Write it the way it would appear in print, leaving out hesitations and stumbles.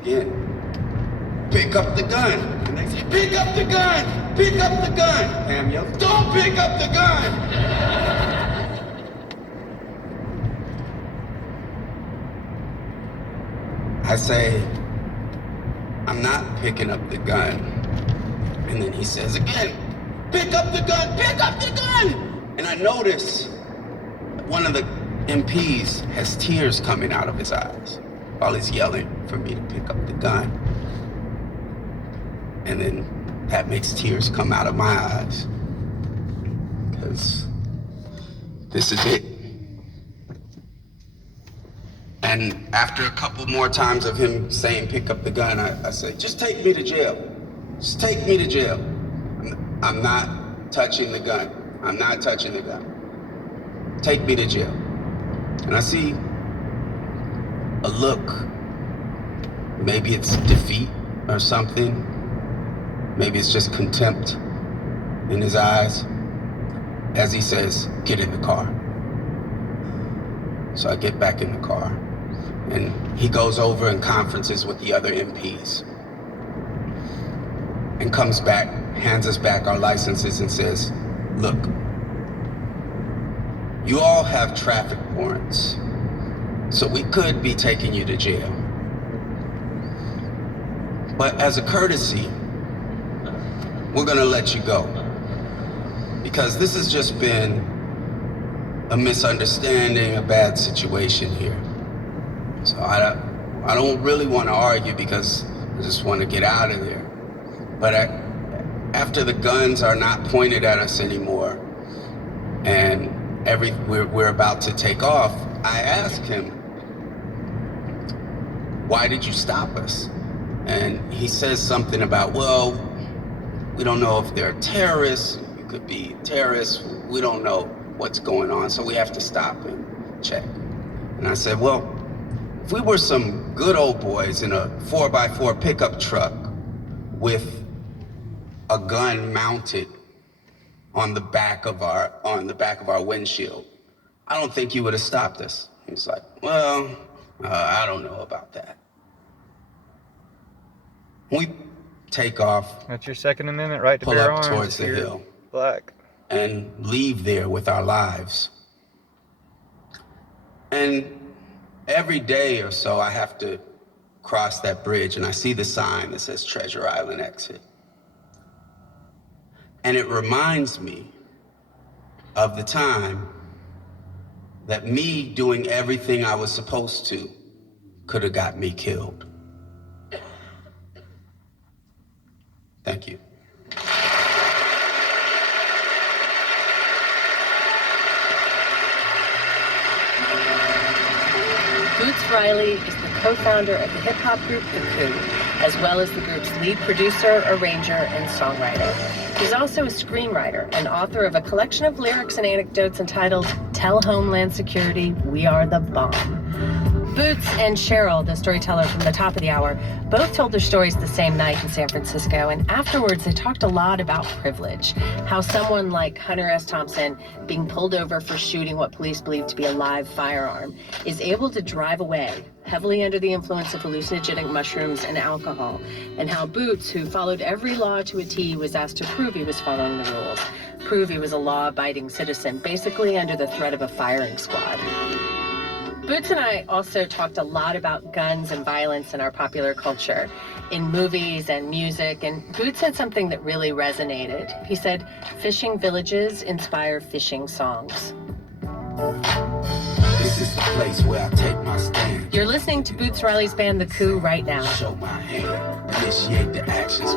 again, pick up the gun. And they say, pick up the gun, pick up the gun. Pam yells, don't pick up the gun. I say, I'm not picking up the gun. And then he says again, pick up the gun, pick up the gun. And I notice one of the MPs has tears coming out of his eyes while he's yelling for me to pick up the gun. And then that makes tears come out of my eyes. Because this is it. And after a couple more times of him saying, pick up the gun, I say, just take me to jail. Just take me to jail. I'm not touching the gun. I'm not touching the gun. Take me to jail. And I see a look. Maybe it's defeat or something. Maybe it's just contempt in his eyes as he says, get in the car. So I get back in the car. And he goes over and conferences with the other MPs and comes back, hands us back our licenses and says, look, you all have traffic warrants, so we could be taking you to jail. But as a courtesy, we're gonna let you go. Because this has just been a misunderstanding, a bad situation here. So I don't really want to argue because I just want to get out of there. But after the guns are not pointed at us anymore and we're about to take off, I asked him, why did you stop us? And he says something about, well, we don't know if they're terrorists, you could be terrorists, we don't know what's going on, so we have to stop and check. And I said, well, if we were some good old boys in a 4x4 pickup truck with a gun mounted on the back of our windshield, I don't think you would have stopped us. He's like, well, I don't know about that. We take off. That's your Second Amendment right to bear arms. Pull up towards the hill. Black. And leave there with our lives. And every day or so, I have to cross that bridge, and I see the sign that says Treasure Island exit. And it reminds me of the time that me doing everything I was supposed to could have got me killed. Thank you. Boots Riley is the co-founder of the hip-hop group The Coup, as well as the group's lead producer, arranger, and songwriter. He's also a screenwriter and author of a collection of lyrics and anecdotes entitled Tell Homeland Security We Are the Bomb. Boots and Cheryl, the storyteller from the top of the hour, both told their stories the same night in San Francisco, and afterwards they talked a lot about privilege, how someone like Hunter S. Thompson, being pulled over for shooting what police believe to be a live firearm, is able to drive away, heavily under the influence of hallucinogenic mushrooms and alcohol, and how Boots, who followed every law to a T, was asked to prove he was following the rules, prove he was a law-abiding citizen, basically under the threat of a firing squad. Boots and I also talked a lot about guns and violence in our popular culture, in movies and music, and Boots said something that really resonated. He said, fishing villages inspire fishing songs. This is the place where I take my stand. You're listening to Boots Riley's band, The Coup, right now. Show my hand, initiate the actions